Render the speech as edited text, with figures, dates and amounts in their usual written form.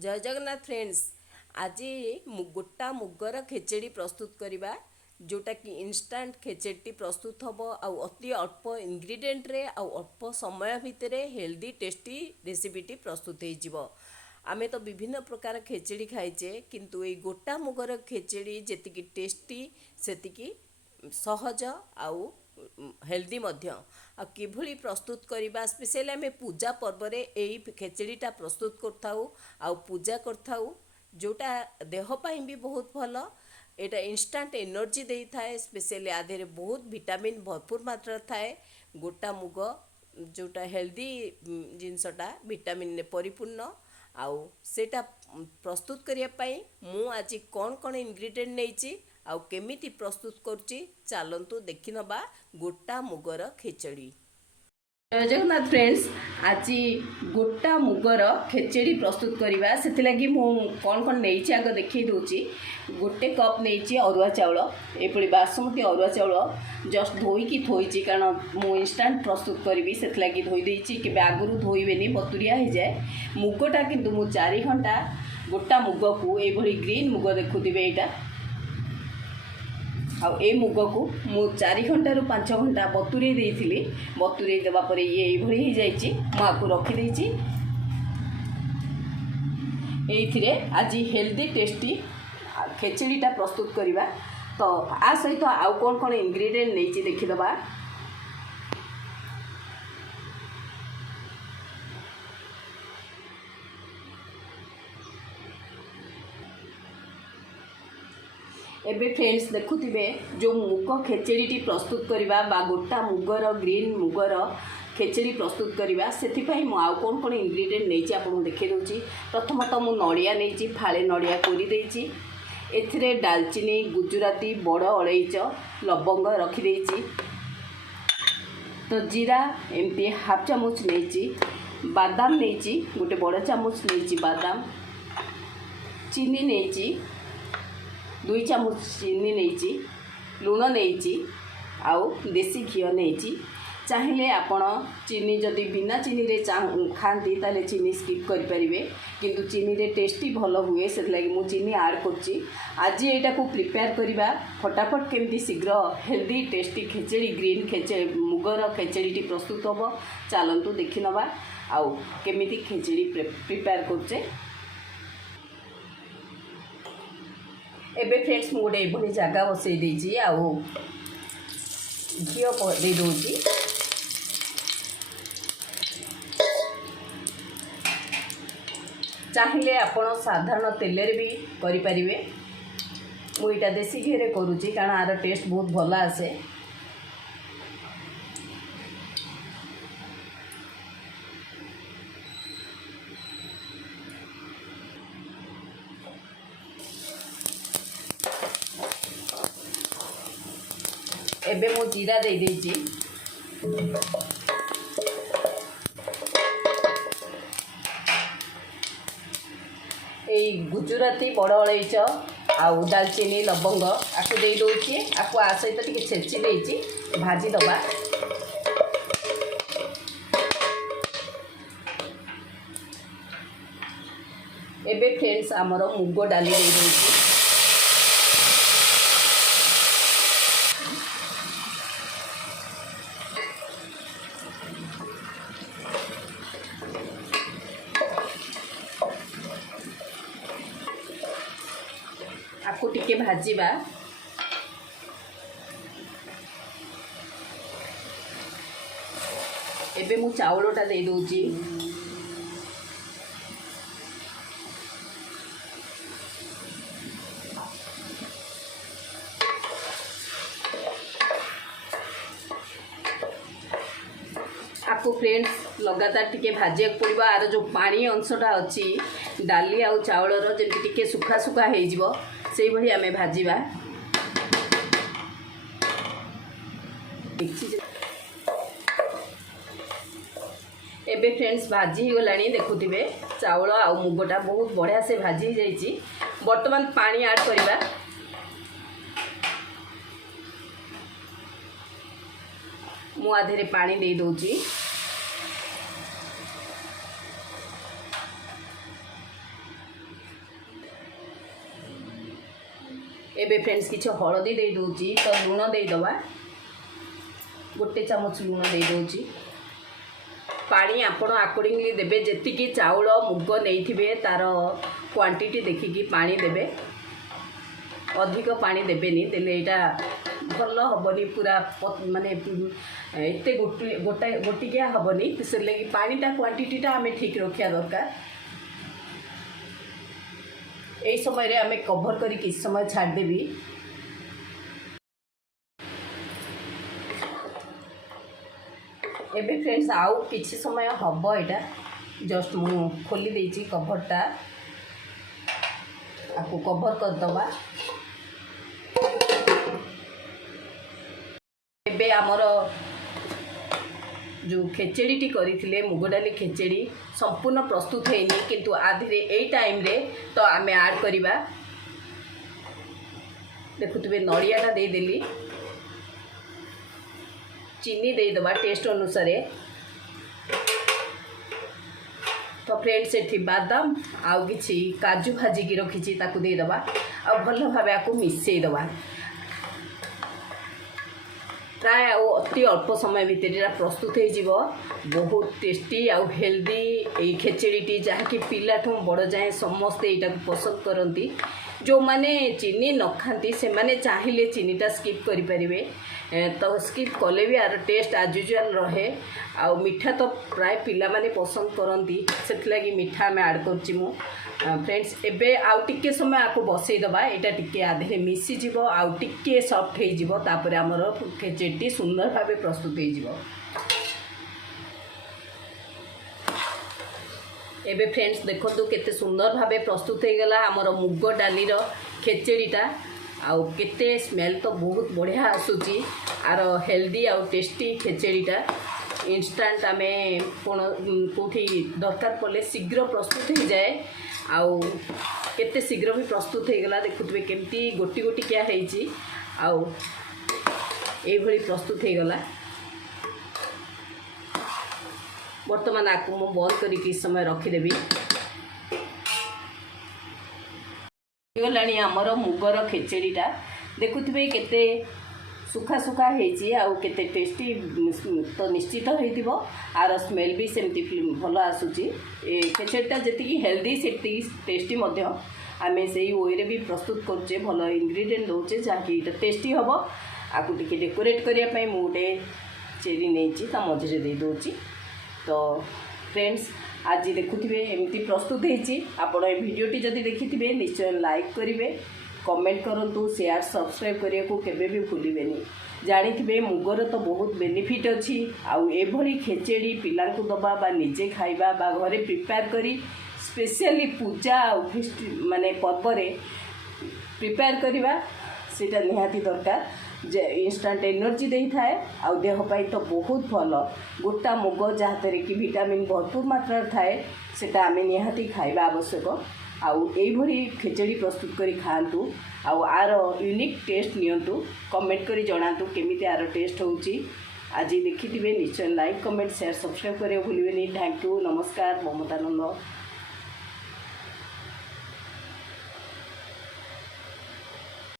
जय जगन्नाथ फ्रेंड्स। आज गोटा मुगर खेचेड़ी प्रस्तुत करवा जोटा कि इंस्टांट खेचेड़ी प्रस्तुत हम अति अल्प इंग्रेडिएंट रे अल्प समय भितर हेल्दी टेस्टी रेसिपीटी प्रस्तुत हो। आमे तो विभिन्न प्रकार खेचेड़ी खाइचे किंतु ये गोटा मुगर खेचेड़ी जेतिकी टेस्टी सेतिकी सहज आउ हेल्दी मध्य आ किभली प्रस्तुत करवा स्पेशली आम पूजा पर्व रे एई खेचेड़ीटा प्रस्तुत करथाउ आ पूजा करथाउ जोटा देह पाई भी बहुत भल। एटा इंस्टांट एनर्जी दे थाए स्पेशली आधे बहुत विटामिन भरपूर मात्रा थाए। गोटा मुग जोटा हेल्दी जिनसटा विटामिन ने परिपूर्ण आउ सेटा प्रस्तुत करिया पाई मु आज कौन कौन इंग्रेडिएंट नेइची आउ केमिति प्रस्तुत करुच्ची चलतु देखि नबा गोटा मुगर खेचड़ी। जय जगन्नाथ फ्रेंड्स। आज गोटा मुगर खेचड़ी प्रस्तुत करवा से लगी मु कौन कौन नहीं आग देखी दूची। गोटे कप नहीं अरुआ चाउल एपरी बासमती अरुआ चाउल जस्ट धोईकी थोईची कारण मु इंस्टांट प्रस्तुत करी से लगी धोई देची के आगुरी धोइबेनी बतुरिया हो जाए। मुगटा किंतु मु 4 घंटा गोटा मुग को ये ग्रीन मुग देखुवे यहाँ ए मुग को मु 4 घंटा रु 5 घंटा बतुरे देइथिली। बतुरे देबा परे ये भली हो जाइछि माकु रखी देइछि। एइथिरे आज हेल्दी टेस्टी खेचड़ीटा प्रस्तुत करवा। तो आ सहित आउ कौन कौन इंग्रेडिएंट नहीं देखीदबा। एबे फ्रेंड्स देखुथिबे जो मुग खेचेड़ी प्रस्तुत करवा बा गोटा मुगर ग्रीन मुगर खेचेड़ी प्रस्तुत करवा से आउ कौन कौन इंग्रेडिएंट नहीं आपको देखे दूची। प्रथमतः मु नड़िया नहीं फाड़े नड़िया कोरी देइची। एथिरे दालचीनी गुजराती बड़ अलैच लवंग रखी देइची। तो जीरा एमती हाफ चामच नहीं बादाम नहीं गोटे बड़ चामच नहीं बादाम चीनी नहीं 2 चामच चीनी नहीं लुण नहीं आउ देसी घी नहीं। चाहिए आपण चीनी जदि बिना चीनी रे खाती ताले चीनी स्किप करें किंतु चीनी रे टेस्टी भल हुए से लगी मु चीनी ऐड करची। आज एटा को प्रिपेयर करवा फटाफट केमती शीघ्र हेल्दी टेस्टी खेचेड़ी ग्रीन खेचेड़ी मुगर खेचेड़ी प्रस्तुत हम चलतु देखि नबा आउ केमिति खेचेड़ी प्रिपेयर करचे। एबे फ्रेंड्स मु गोटे ये जगह बसई देची आउ घी दे दूची। चाहिए आपण साधारण तेल भी करें। मुझे देसी घी रे करुच्ची कारण आर टेस्ट बहुत भल आसे। एबे मो जीरा दे देची। ए गुजराती बड़ अलैच आउ दालचीनी लवंग आपको दे दूची। आपको आ सहित टिके छेची देची भाजी दबा। एबे फ्रेंड्स आमर मुग डाली दे दूची। आपको टिके भाजीबा। एबे मु चाउलटा दे दूची। आपको फ्रेंड्स लगातार टिके भाजिया पड़ो। आर जो पानी अंशटा अच्छी डाली आउ चाउलर जमी टिके सुखा सुखा हो से भली आमे भाजीबा। एबे फ्रेंड्स भाजी हो गलानी देखुथिबे चाउल आ मुगटा बहुत बढ़िया से भाजी हो जाइए। बर्तमान पानी ऐड करवा। मु आधे पानी दे दूची। एबे फ्रेंड्स किछ हळदी दे दूची तो लूण दे दवा गोटे चामच लूण दे दूची पानी आपण अकॉर्डिंगली देबे जेतिकी चाउल मुग नैथिबे तार क्वांटिटी देखिकी पानी देबे अधिक पानी देबेनी देले एटा भल हबनी पूरा माने एते गोटिकिया हबनी से लगी पानीटा क्वांटिटीटा आमे ठीक रखिया दरकार ए समय रे आमे कवर करी किछ समय छाड़ देबी एबे फ्रेंड्स आउ किछि समय हब एटा जस्ट मु खोली देछि कवरटा आपको कवर कर दबा एबे हमर जो खेचेड़ी करथिले मुग डाली खेचेड़ी संपूर्ण प्रस्तुत हैनी किंतु आधे ए टाइम रे तो आमे ऐड करिबा देखुतबे नड़ियाटा दे देली चीनी दे दबा टेस्ट अनुसार तो फ्रेंड्स एठी बादाम आउ किछि काजू भाजी की रखिछि ताकू दे दबा आ भल भाबे आकू मिसई दबा प्राय अति अल्प समय भितर प्रस्तुत हो बहुत टेस्टी आउ हेल्दी ये खेचेड़ी जहाँकि पिलाठू बड़ जाए समस्ते यहाँ पसंद करती जो माने चीनी न खाती से माने चाहिए चीनीटा स्किप करें तो स्किप कले भी यार टेस्ट आज यूजुअल रहे आ मिठा तो प्राय पिला माने पसंद करती से मिठा आम ऐड कर फ्रेंड्स एबे आउ टिके समय आपको बसई दबा एटा टिके आधे मिसीज आउ टिके सफ्ट हो तापर आमर खेचेड़ी सुंदर भाव प्रस्तुत हो एबे फ्रेंड्स देखो केते सुंदर भाव प्रस्तुत हो गला आमर मुग डालीर खेचेड़ीटा आउ केते स्मेल तो बहुत बढ़िया आसूची आर हेल्दी आउ टेस्टी खेचेड़ीटा इंस्टांट आमे कौटी दरकार पड़े शीघ्र प्रस्तुत हो जाए आउ केते शीघ्र भी प्रस्तुत हो गला देखुतबे केमती गोटी गोटी क्या है आउ ए भली प्रस्तुत हो गला वर्तमान आपको मु बंद करी समय रखीदेवी गलानी आमर मुगर खेचेड़ीटा देखुतबे केते सुखा सुखा होती आउ केते टेस्टी तो निश्चित हो आर स्मेल भी सेमती भल आसूची खेचेड़ीटा जी हेल्दी से टेस्टी आमे से ओरे भी प्रस्तुत करचे भल इंग्रेडिएंट दौचे जहाँकि टेस्टी हम आपको टिके डेकोरेट करने गोटे चेरी नहीं मझे दे दूची तो फ्रेंड्स आज देखुवे एमती प्रस्तुत होती आपण ए भिडियोटी जदि देखिथिबे निश्चय लाइक करेंगे कमेंट करूँ शेयर सब्सक्राइब करने को केबे भी भूलिबेनी जानिथिबे मुगर तो बहुत बेनिफिट अच्छी आउ एभली खेचेड़ी पिलांकु दबा बा निजे खाइबा बा घरे प्रिपेयर करी स्पेशली पूजा माने पर्व रे प्रिपेयर करवा सेटा निहाती दरकार जे इंस्टांट एनर्जी दे थाए आउ देह पाई तो बहुत भल गोटा मुग जहाँते कि विटामिन भरपूर मात्रा थाए सेटा आमे निहाती खाइबा आवश्यक आउ एभली खेचेड़ी प्रस्तुत करी खातु आउ आर यूनिक टेस्ट नियंतु कमेंट करी जणातु केमिति आर टेस्ट होउची आज देखिथिबे निश्चय लाइक कमेंट शेयर सब्सक्राइब करे भूलिबेनी थैंक यू नमस्कार ममता नंद।